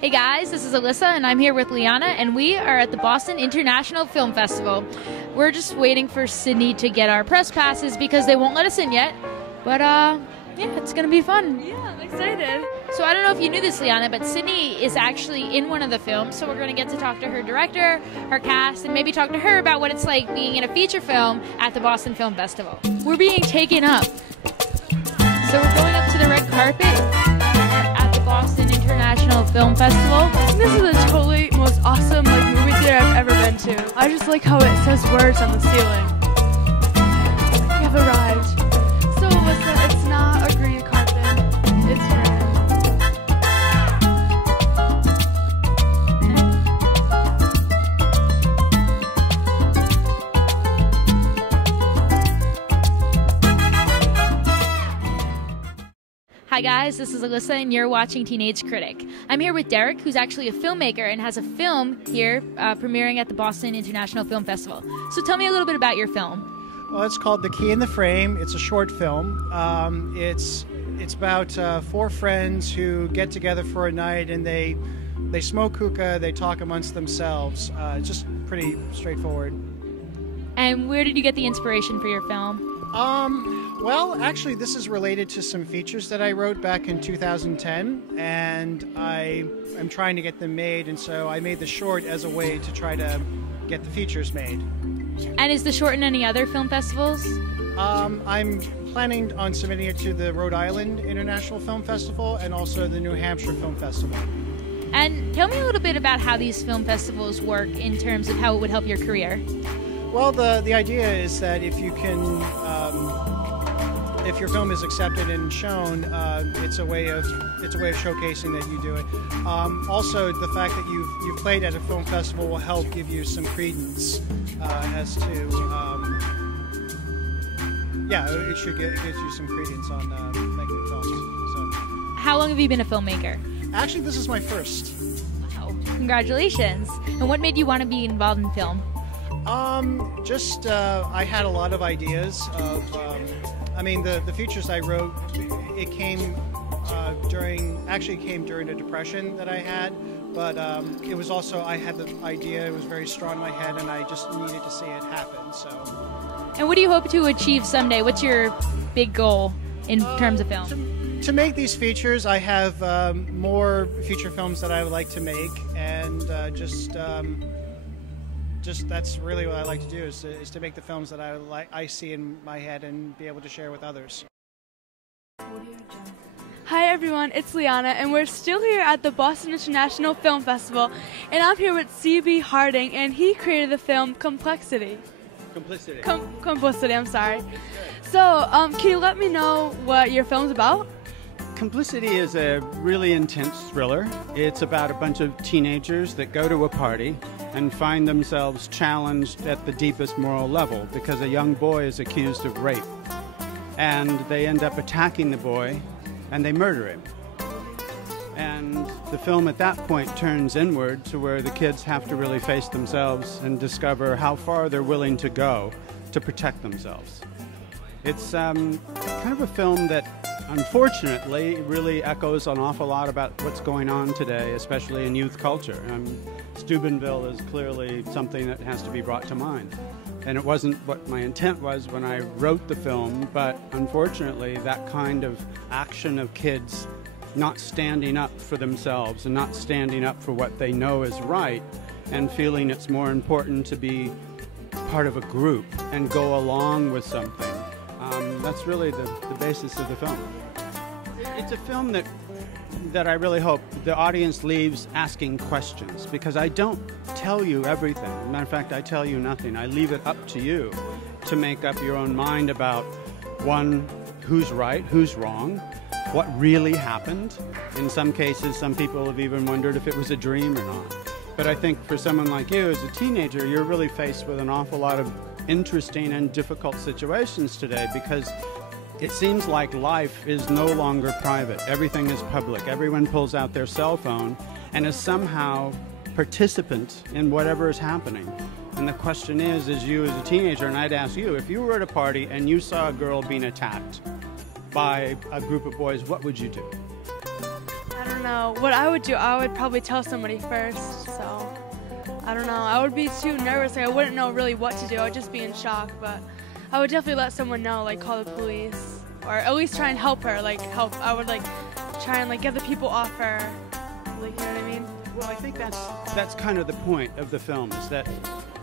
Hey guys, this is Alyssa and I'm here with Liana and we are at the Boston International Film Festival. We're just waiting for Sydney to get our press passes because they won't let us in yet. But yeah, it's gonna be fun. Yeah, I'm excited. So I don't know if you knew this, Liana, but Sydney is actually in one of the films, so we're gonna get to talk to her director, her cast, and maybe talk to her about what it's like being in a feature film at the Boston Film Festival. We're being taken up. So we're going up to the red carpet at the Boston International Film Festival. This is the totally most awesome movie theater I've ever been to. I just like how it says words on the ceiling. We have arrived. So Alyssa, it's not a green carpet. It's red. Hi guys, this is Alyssa and you're watching Teenage Critic. I'm here with Derek, who's actually a filmmaker and has a film here premiering at the Boston International Film Festival. So tell me a little bit about your film. Well, it's called The Key in the Frame. It's a short film. It's about four friends who get together for a night and they smoke Cooke, they talk amongst themselves. It's just pretty straightforward. And where did you get the inspiration for your film? Well, actually, this is related to some features that I wrote back in 2010, and I'm trying to get them made, and so I made the short as a way to try to get the features made. And is the short in any other film festivals? I'm planning on submitting it to the Rhode Island International Film Festival and also the New Hampshire Film Festival. And tell me a little bit about how these film festivals work in terms of how it would help your career. Well, the idea is that if you can, if your film is accepted and shown, it's a way of showcasing that you do it. Also, the fact that you've played at a film festival will help give you some credence as to, it gives you some credence on making films. So, how long have you been a filmmaker? Actually, this is my first. Wow, congratulations! And what made you want to be involved in film? I had a lot of ideas of, the features I wrote, it came during a depression that I had, but it was also, I had the idea, it was very strong in my head, and I just needed to see it happen, so. And what do you hope to achieve someday? What's your big goal in terms of film? To make these features, I have more feature films that I would like to make, and just that's really what I like to do is to make the films that I see in my head and be able to share with others. Hi everyone, it's Liana and we're still here at the Boston International Film Festival and I'm here with C.B. Harding and he created the film Complicity. Complicity, I'm sorry. So, can you let me know what your film's about? Complicity is a really intense thriller. It's about a bunch of teenagers that go to a party and find themselves challenged at the deepest moral level because a young boy is accused of rape. And they end up attacking the boy and they murder him. And the film at that point turns inward to where the kids have to really face themselves and discover how far they're willing to go to protect themselves. It's kind of a film that unfortunately really echoes an awful lot about what's going on today, especially in youth culture. Steubenville is clearly something that has to be brought to mind. And it wasn't what my intent was when I wrote the film, but unfortunately that kind of action of kids not standing up for themselves and not standing up for what they know is right and feeling it's more important to be part of a group and go along with something. That's really the basis of the film. It's a film that I really hope the audience leaves asking questions, because I don't tell you everything. As a matter of fact, I tell you nothing. I leave it up to you to make up your own mind about, one, who's right, who's wrong, what really happened. In some cases, some people have even wondered if it was a dream or not. But I think for someone like you as a teenager, you're really faced with an awful lot of interesting and difficult situations today, because it seems like life is no longer private. Everything is public. Everyone pulls out their cell phone and is somehow participant in whatever is happening. And the question is you as a teenager, and I'd ask you, if you were at a party and you saw a girl being attacked by a group of boys, what would you do? I don't don't know. What I would do, I would probably tell somebody first, so I don't know. I would be too nervous. Like, I wouldn't know really what to do. I would just be in shock, but I would definitely let someone know, like call the police, or at least try and help her, like help. I would like try and like get the people off her, like, you know what I mean? Well, I think that's kind of the point of the film, is that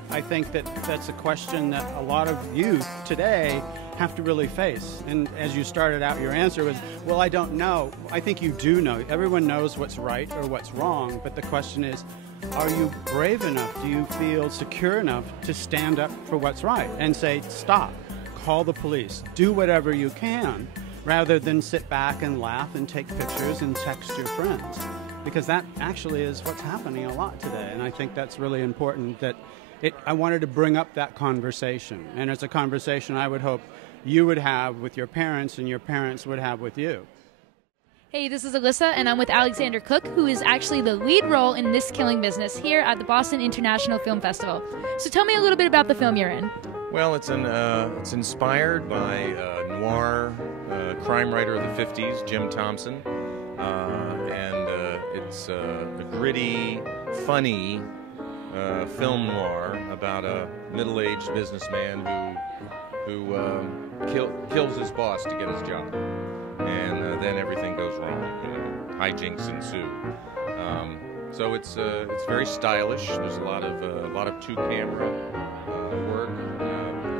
I think that's a question that a lot of youth today have to really face. And as you started out, your answer was, well, I don't know. I think you do know. Everyone knows what's right or what's wrong, but the question is, are you brave enough? Do you feel secure enough to stand up for what's right and say, stop, call the police, do whatever you can, rather than sit back and laugh and take pictures and text your friends? Because that actually is what's happening a lot today, and I think that's really important. I wanted to bring up that conversation, and it's a conversation I would hope you would have with your parents and your parents would have with you. Hey, this is Alyssa, and I'm with Alexander Cooke, who is actually the lead role in This Killing Business here at the Boston International Film Festival. So tell me a little bit about the film you're in. Well, it's inspired by a noir crime writer of the 50s, Jim Thompson, and it's a gritty, funny film noir about a middle-aged businessman who kills his boss to get his job, and then everything goes wrong. You know, hijinks ensue. So it's very stylish. There's a lot of two-camera work.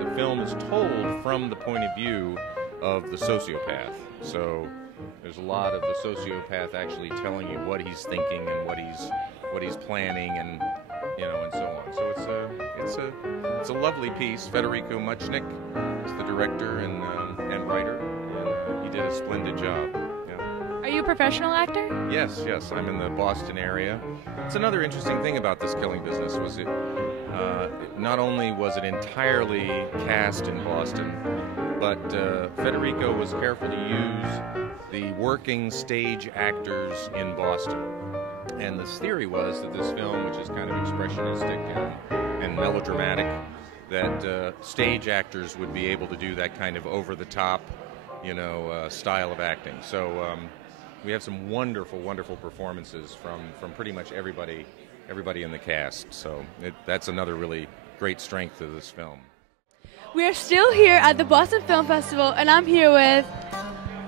The film is told from the point of view of the sociopath. So there's a lot of the sociopath actually telling you what he's thinking and what he's planning, and and so on. So it's a lovely piece. Federico Muchnick is the director and writer, and he did a splendid job. Yeah. Are you a professional actor? Yes. I'm in the Boston area. It's another interesting thing about This Killing Business was it not only was it entirely cast in Boston, but Federico was careful to use the working stage actors in Boston. And the theory was that this film, which is kind of expressionistic and melodramatic, that stage actors would be able to do that kind of over-the-top, style of acting. So we have some wonderful, wonderful performances from pretty much everybody in the cast. So that's another really great strength of this film. We are still here at the Boston Film Festival, and I'm here with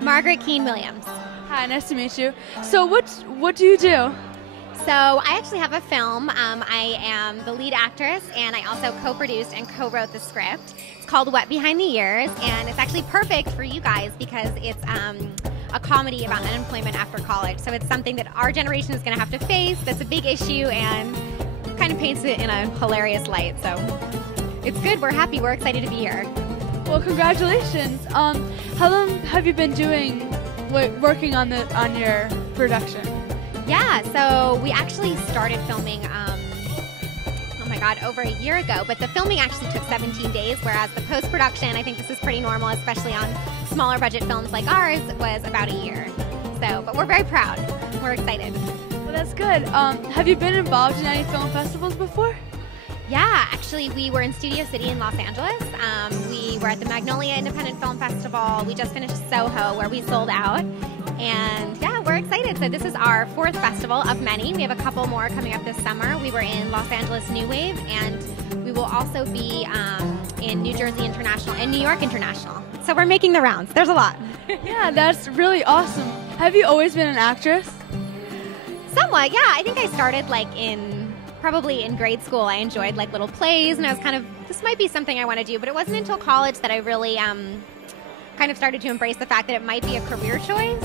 Margaret Keane Williams. Hi, nice to meet you. So what do you do? So I actually have a film. I am the lead actress, and I also co-produced and co-wrote the script. It's called Wet Behind the Ears, and it's actually perfect for you guys because it's a comedy about unemployment after college. So it's something that our generation is going to have to face. That's a big issue, and kind of paints it in a hilarious light. So it's good. We're happy. We're excited to be here. Well, congratulations. How long have you been working on your production? Yeah, so we actually started filming, over a year ago, but the filming actually took 17 days, whereas the post-production, I think this is pretty normal, especially on smaller budget films like ours, was about a year. So, but we're very proud. We're excited. Well, that's good. Have you been involved in any film festivals before? Yeah, actually, we were in Studio City in Los Angeles. We were at the Magnolia Independent Film Festival. We just finished Soho, where we sold out. And yeah, we're excited. So this is our 4th festival of many. We have a couple more coming up this summer. We were in Los Angeles New Wave, and we will also be in New Jersey International and New York International. So we're making the rounds. There's a lot. Yeah, that's really awesome. Have you always been an actress? Somewhat, yeah. I think I started probably in grade school. I enjoyed little plays, and I was this might be something I want to do, but it wasn't until college that I really kind of started to embrace the fact that it might be a career choice.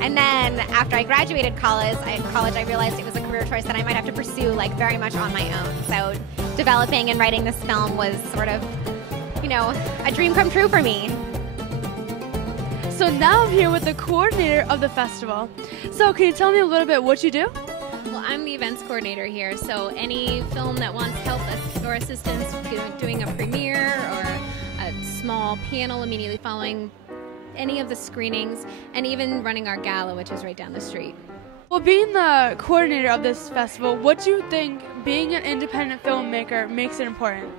And then after I graduated college, I realized it was a career choice that I might have to pursue very much on my own. So developing and writing this film was sort of, a dream come true for me. So now I'm here with the coordinator of the festival. So can you tell me a little bit what you do? Well, I'm the events coordinator here, so any film that wants help or assistance doing a premiere or a small panel immediately following any of the screenings, and even running our gala, which is right down the street. Well, being the coordinator of this festival, what do you think being an independent filmmaker makes it important?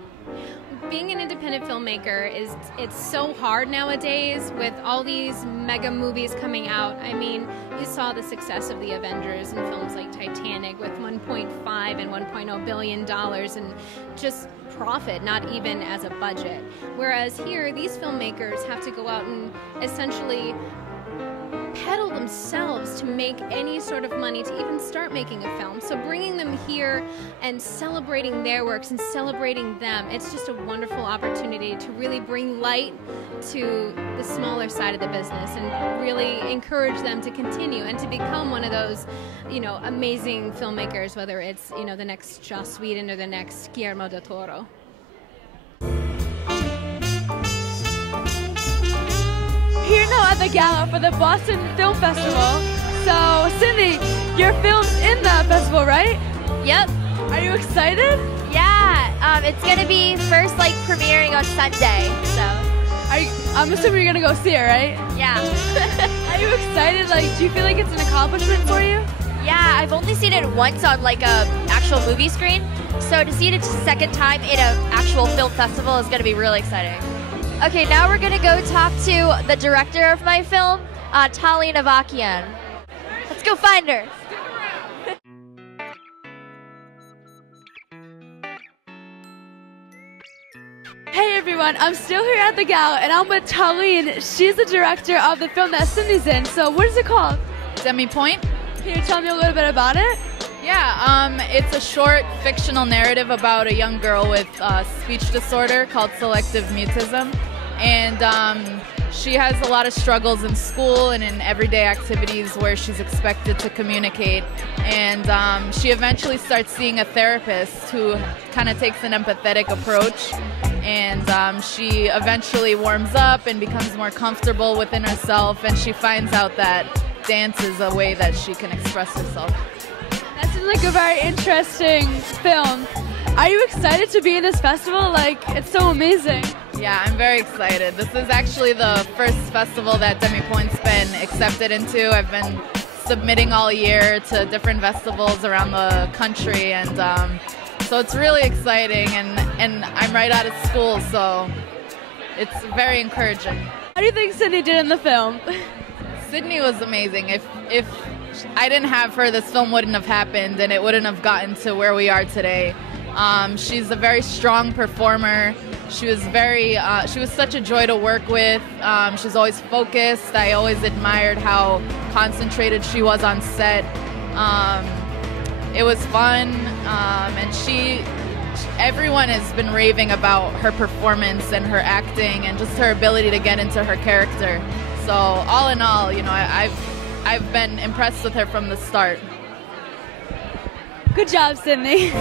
being an independent filmmaker it's so hard nowadays with all these mega movies coming out. I mean, you saw the success of the Avengers and films like Titanic with 1.5 and 1.0 billion dollars and just profit, not even as a budget. Whereas here, these filmmakers have to go out and essentially peddle themselves to make any sort of money to even start making a film. So bringing them here and celebrating their works and celebrating them, it's just a wonderful opportunity to really bring light to the smaller side of the business and really encourage them to continue and to become one of those, you know, amazing filmmakers, whether it's, you know, the next Joss Whedon or the next Guillermo del Toro. Here now at the gala for the Boston Film Festival. So, Cindy, your film's in the festival, right? Yep. Are you excited? Yeah. It's gonna be first like premiering on Sunday. So. I'm assuming you're gonna go see it, right? Yeah. Are you excited? Like, do you feel like it's an accomplishment for you? Yeah. I've only seen it once on like a actual movie screen. So to see it a second time in an actual film festival is gonna be really exciting. Okay, now we're gonna go talk to the director of my film, Talia Navakian. Let's go find her. Hey everyone, I'm still here at the gala and I'm with Talia. She's the director of the film that Cindy's in. So what is it called? Demi-Point. Can you tell me a little bit about it? Yeah, it's a short fictional narrative about a young girl with speech disorder called selective mutism. And she has a lot of struggles in school and in everyday activities where she's expected to communicate. And she eventually starts seeing a therapist who kind of takes an empathetic approach. And she eventually warms up and becomes more comfortable within herself. And she finds out that dance is a way that she can express herself. That seems like a very interesting film. Are you excited to be in this festival? Like, it's so amazing. Yeah, I'm very excited. This is actually the first festival that Demi-Point's been accepted into. I've been submitting all year to different festivals around the country, and so it's really exciting, and I'm right out of school, so it's very encouraging. How do you think Sydney did in the film? Sydney was amazing. If I didn't have her, this film wouldn't have happened, and it wouldn't have gotten to where we are today. She's a very strong performer. She was such a joy to work with. She's always focused. I always admired how concentrated she was on set. It was fun, and everyone has been raving about her performance and her acting and just her ability to get into her character. So all in all, you know, I've been impressed with her from the start. Good job, Sydney.